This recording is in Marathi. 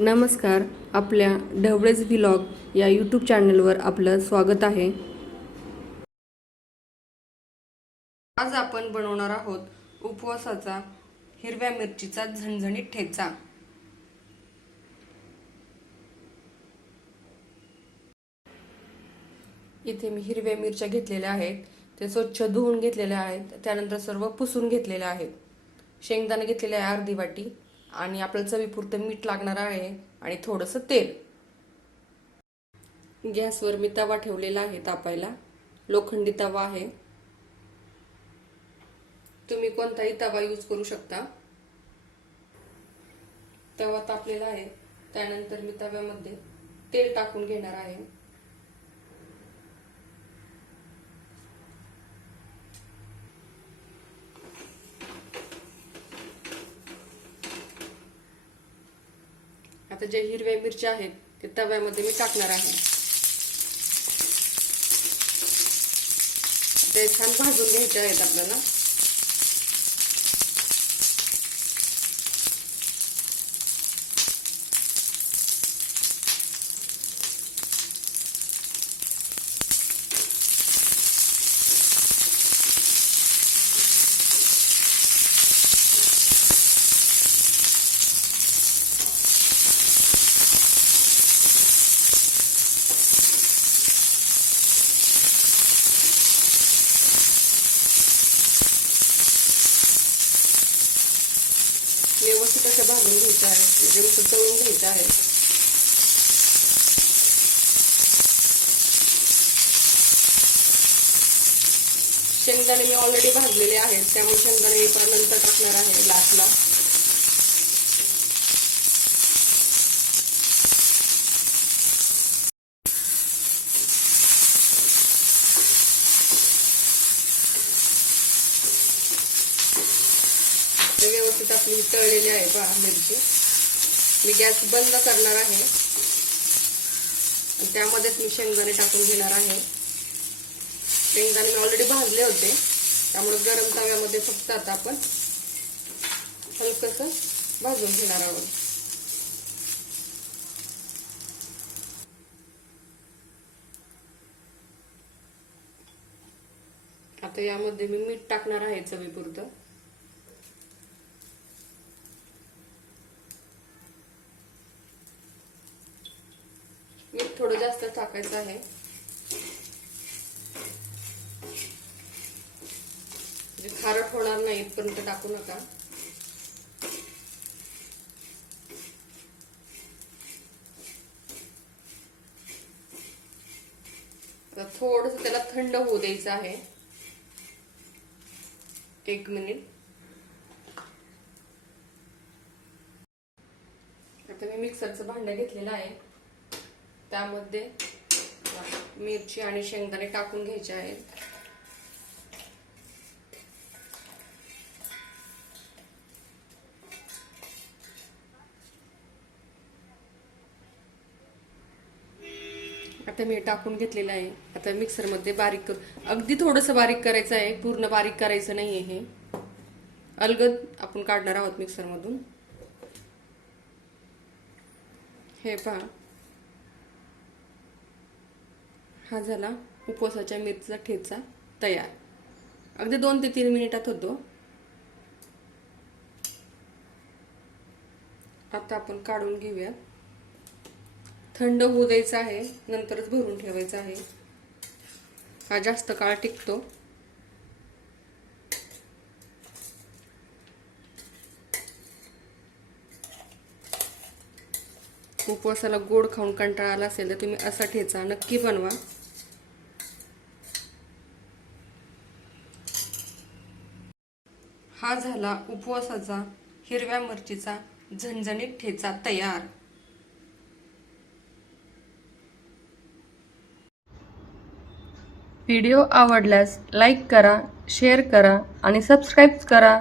नमस्कार, आपल्या ढवळेच व्लॉग या यूट्यूब चॅनलवर आपलं स्वागत आहे। आज आपण बनवणार आहोत उपवासाचा हिरव्या मिरचीचा झणझणीत ठेचा। इथे मी हिरव्या मिरच्या घेतलेल्या आहेत, ते स्वच्छ धुवून घेतलेल्या आहेत, त्यानंतर सर्व पुसून घेतलेल्या आहेत। शेंगदाणे घेतलेले आहे अर्धी वाटी आणि आपल्याला चवीपुरतं मीठ लागणार आहे आणि थोडंसं तेल। गॅसवर मी तवा ठेवलेला आहे तापायला, लोखंडी तवा आहे, तुम्ही कोणताही तवा यूज करू शकता। तवा तापलेला आहे, त्यानंतर मी तव्यामध्ये तेल टाकून घेणार आहे। आता जे हिरव्या मिरच्या आहेत ते तव्यामध्ये मी टाकणार आहे, ते छान भाजून घ्यायचे आहेत आपल्याला। व्यवस्थित अशा भाजून घ्यायचं आहे, म्हणजे मस्त तळून घ्यायचं आहे। शेंगदाणे मी ऑलरेडी भाजलेले आहेत, त्यामुळे शेंगदाणे मी नंतर टाकणार आहे लास्टला। व्यवस्थित आपली तळलेली आहे पहा मिरची। मी गॅस बंद करणार आहे आणि त्यामध्येच मी शेंगदाणे टाकून घेणार आहे। शेंगदाणे मी ऑलरेडी भाजले होते, त्यामुळे गरम तव्यामध्ये फक्त आता आपण हलकसं भाजून घेणार आहोत। आता यामध्ये मी मीठ टाकणार आहे चवीपुरतं। मीठ थोडं जास्त टाकायचं आहे, म्हणजे खारट होणार नाही इथपर्यंत टाकू नका। आता थोडंसं त्याला थंड होऊ द्यायचं आहे, 1 मिनिट। आता मी मिक्सरचं भांडं घेतलेलं आहे, त्यामध्ये मिरची आणि शेंगदाणे टाकून घ्यायचे आहेत। आता मी टाकून घेतलेलं आहे। आता मिक्सर मध्ये बारीक कर, अगदी थोडंसं बारीक करायचं आहे, पूर्ण बारीक करायचं नाहीये। हे अलगद आपण काढणार आहोत मिक्सर मधून। हे पहा, हा झाला उपवासाच्या मिरचीचा ठेचा तयार। अगदी 2 ते 3 मिनिटात होतो। आता आपण काढून घेऊया, थंड होऊ द्यायचा आहे, नंतरच भरून ठेवायचा आहे, हा जास्त काळ टिकतो। उपवासाला गोड खाऊन कंटाळा आला असेल तर तुम्ही असा ठेचा नक्की बनवा। हा झाला उपवासाचा हिरव्या मिरचीचा झणझणीत ठेचा तयार। व्हिडिओ आवडल्यास लाईक करा, शेअर करा आणि सबस्क्राईब करा।